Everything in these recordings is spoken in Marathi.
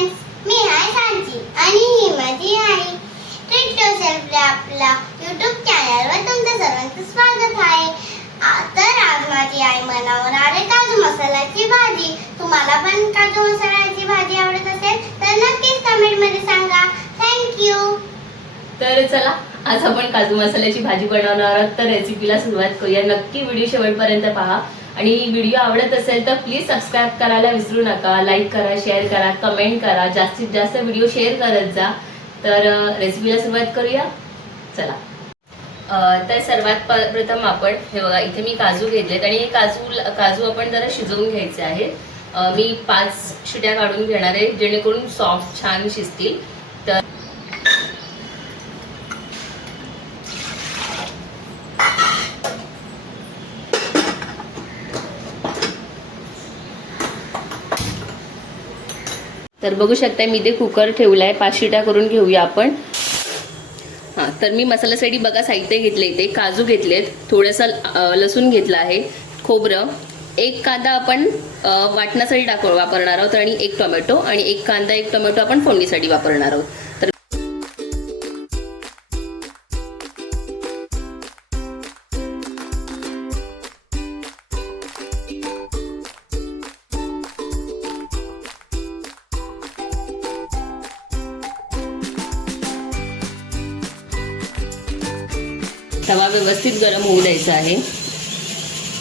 फ्रेंड्स मी आहे सांची आणि ही माझी आई. ट्रीट योरसेल्फ आपला यूट्यूब चॅनलवर तुमचं सर्वांचं स्वागत आहे. तर आज माझी आई बनवणार आहे काजू मसाल्याची भाजी. तुम्हाला पण काजू मसाल्याची भाजी आवडत असेल तर नक्कीच कमेंटमध्ये सांगा. थँक्यू तर चला आज आपण काजू मसाल्याची भाजी बनवणार आहोत. तर रेसिपीला सुरुवात करूया. नक्की व्हिडिओ शेवटपर्यंत पहा. आणि व्हिडिओ आवडत असेल तर प्लीज सबस्क्राईब करायला विसरू नका लाईक करा शेअर करा कमेंट करा. जास्तीत जास्त व्हिडिओ शेअर करत जा. तर रेसिपीला सुरुवात करूया. चला. तर सर्वात प्रथम आपण हे बघा इथे मी काजू घेतलेत आणि हे काजू काजू आपण जरा शिजवून घ्यायचे आहे मी पाच शिट्या काढून घेणार आहे जेणेकरून सॉफ्ट छान शिजतील. तर बघू शकता मी ते कुकर ठेवला आहे पाच शिटा करून घेऊया आपण. हां तर मी मसाल्यासाठी बघा साहित्य घेतले इथे. काजू घेतलेत. थोडंसं लसूण घेतलं आहे. खोबरं. एक कांदा आपण वाटण्यासाठी टाक वापरणार आहोत आणि एक टोमॅटो. आणि एक कांदा एक टोमॅटो आपण फोडणीसाठी वापरणार आहोत. तर तवा व्यवस्थित गरम होऊ द्यायचा आहे.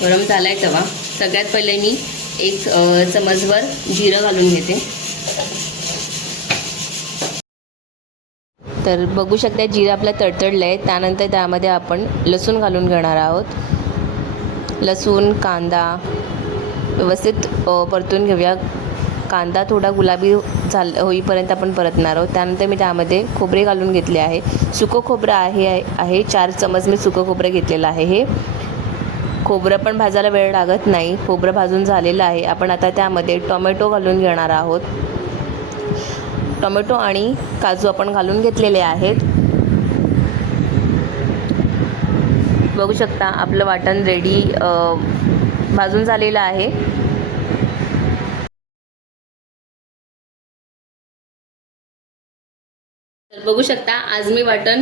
गरम झाला आहे तवा. सगळ्यात पहिले मी एक चमचभर जिरं घालून घेते. तर बघू शकता जिरं आपलं तडतडलं आहे त्यानंतर त्यामध्ये आपण लसूण घालून घेणार आहोत. लसूण कांदा व्यवस्थित परतून घेऊया. कांदा थोडा गुलाबी झाल होईपर्यंत आपण परतणार आहोत. त्यानंतर मी त्यामध्ये खोबरे घालून घेतले आहे. सुकं खोबरं आहे आहे. चार चमच मी सुकं खोबरं घेतलेलं आहे हे. खोबरं पण भाजायला वेळ लागत नाही. खोबरं भाजून झालेलं आहे. आपण आता त्यामध्ये टोमॅटो घालून घेणार आहोत. टोमॅटो आणि काजू आपण घालून घेतलेले आहेत. बघू शकता आपलं वाटण रेडी भाजून झालेलं आहे. बघू शकता आज मी वाटण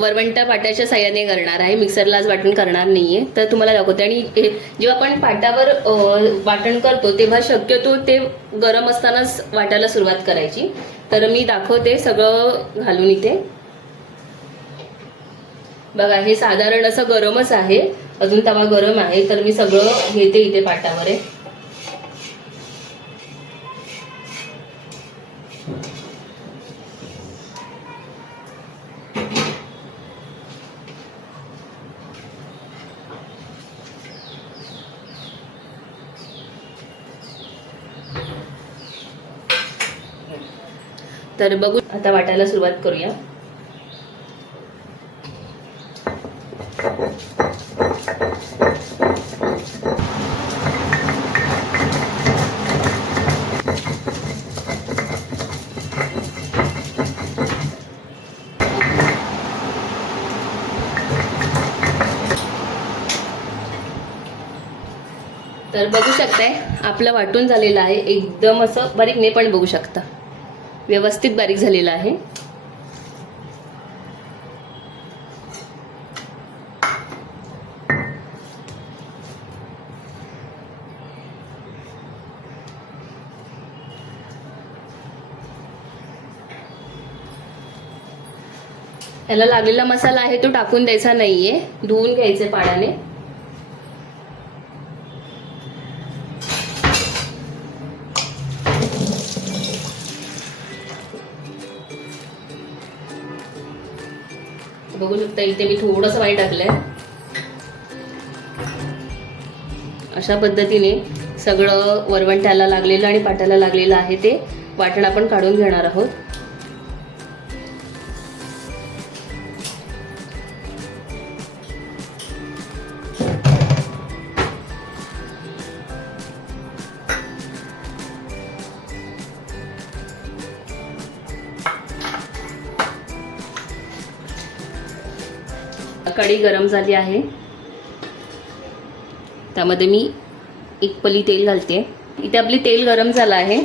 वरवंटा पाट्याच्या साह्याने करणार आहे. मिक्सरला आज वाटण करणार नाहीये. तर तुम्हाला दाखवते. आणि जेव्हा आपण पाटावर वाटण करतो तेव्हा शक्यतो ते गरम असतानाच वाटायला सुरुवात करायची. तर मी दाखवते सगळं घालून इथे. बघा हे साधारण असं गरमच आहे. अजून तवा गरम आहे. तर मी सगळं घेते इथे पाटावर. आहे तर बघू आता वाटायला सुरुवात करूया. तर बघू शकताय आपलं वाटून झालेलं आहे. एकदम असं बारीक नाही पण बघू शकता. व्यवस्थित बारीक झालेला आहे. याला लागलेला मसाला आहे तो टाकून द्यायचा नाहीये. धुवून घ्यायचे पाण्याने. बघू शकता इथे मी थोडंसं पाणी टाकलंय. अशा पद्धतीने सगळं वरवंट्याला लागलेलं आणि पाट्याला लागलेलं आहे ते. वाटण आपण काढून घेणार आहोत. कढी गरम झाली आहे. त्यामध्ये मी एक पली तेल घालते. इथे आपली तेल गरम झालं आहे.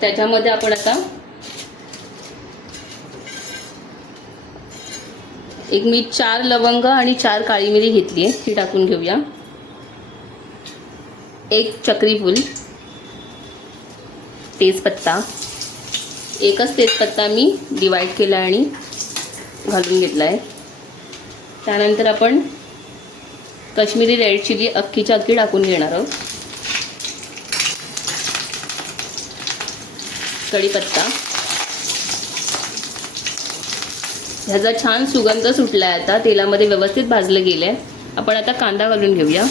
त्याच्यामध्ये आपण आता एक मी चार लवंग आणि चार काळी मिरी घेतली आहे. ती टाकून घेऊया. एक चक्रीफूल तेजपत्ता. एकच तेजपत्ता मी डिवाईड केला आणि घालून घेतला आहे त्यानंतर आपण कश्मीरी रेड चिली अख्खीच्या अख्खी टाकून घेणार आहोत. कढीपत्ता. ह्याचा छान सुगंध सुटला आहे आता तेलामध्ये व्यवस्थित भाजलं गेलं आहे आपण आता कांदा घालून घेऊया.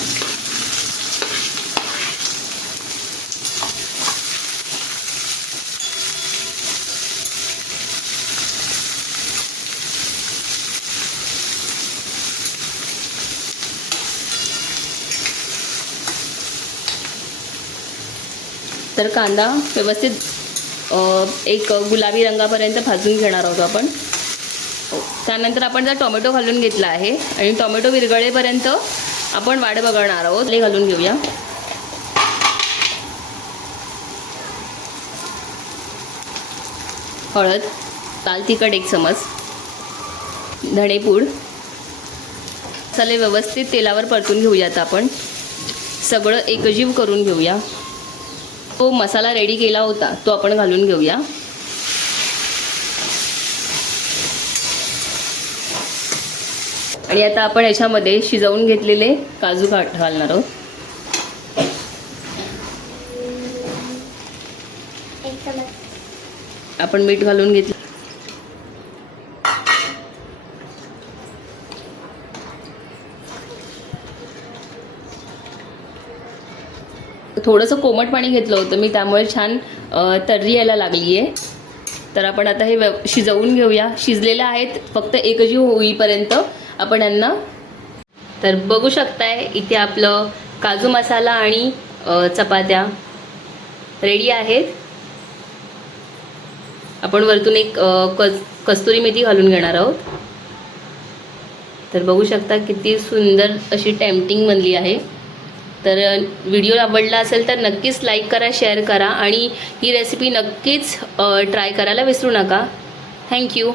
तर कांदा व्यवस्थित एक गुलाबी रंगापर्यंत भाजून घेणार आहोत आपण. त्यानंतर आपण जर टोमॅटो घालून घेतला आहे आणि टोमॅटो विरगळेपर्यंत आपण वाट बघणार आहोत. ते घालून घेऊया. हळद लाल तिखट एक चमच धणेपूड मसाले व्यवस्थित तेलावर परतून घेऊया आपण. सगळं एकजीव करून घेऊया. तो मसाला रेडी केला होता तो आपण घालून घेऊया. आणि आता आपण याच्यामध्ये शिजवून घेतलेले काजू घालणार आहोत. आपण मीठ घालून घेतलं. थोडंसं कोमट पाणी घेतलं होतं मी त्यामुळे छान तर्री यायला लागली आहे तर आपण आता हे व्यव शिजवून घेऊया. शिजलेलं आहेत फक्त एकजीव होईपर्यंत आपण यांना तर बघू शकताय इथे आपलं काजू मसाला आणि चपात्या रेडी आहेत. आपण वरतून एक कस कस्तुरी मेथी घालून घेणार आहोत. तर बघू शकता किती सुंदर अशी टेम्पटिंग बनली आहे. तर व्हिडिओ आवडला असेल तर नक्कीच लाईक करा शेअर करा आणि ही रेसिपी नक्कीच ट्राय करायला विसरू नका. थँक्यू